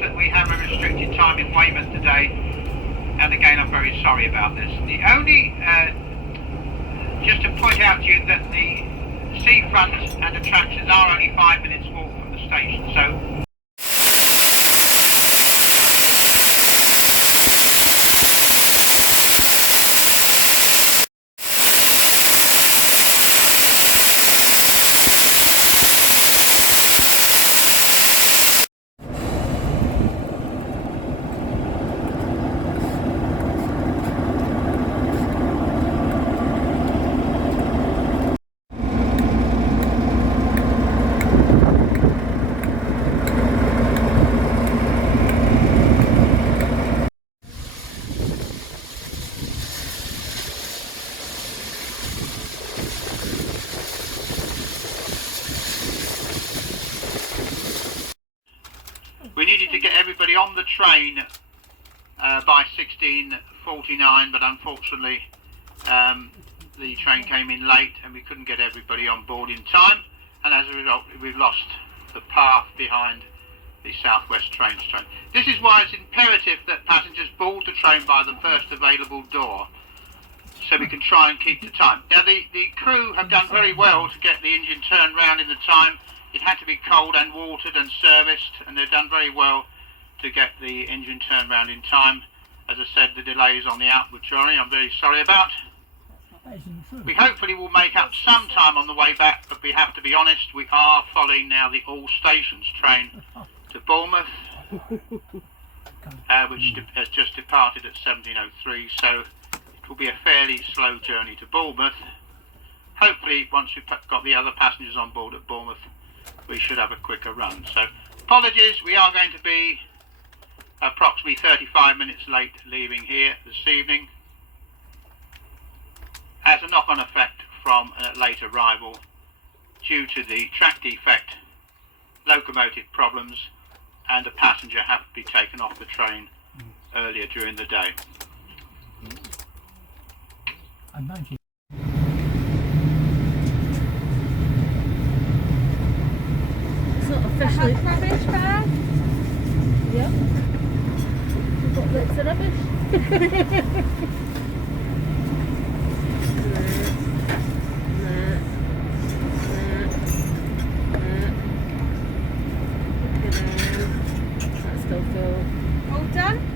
That we have a restricted time in Weymouth today, and again I'm very sorry about this. The only, just to point out to you that the seafront and attractions are only 5 minutes walk from the station, so we needed to get everybody on the train by 16:49, but unfortunately the train came in late and we couldn't get everybody on board in time, and as a result we've lost the path behind the South West train. This is why it's imperative that passengers board the train by the first available door, so we can try and keep the time. Now the crew have done very well to get the engine turned round in the time. It had to be cold and watered and serviced, and they've done very well to get the engine turned round in time. As I said, the delays on the outward journey I'm very sorry about. We hopefully will make up some time on the way back, but we have to be honest, we are following now the all stations train to Bournemouth, which has just departed at 17:03, so it will be a fairly slow journey to Bournemouth. Hopefully once we've got the other passengers on board at Bournemouth we should have a quicker run. So apologies, we are going to be approximately 35 minutes late leaving here this evening as a knock-on effect from a late arrival due to the track defect, locomotive problems, and a passenger had to be taken off the train earlier during the day. Officially rubbish bag? Yep. We've got lots of rubbish. That's still full. All done?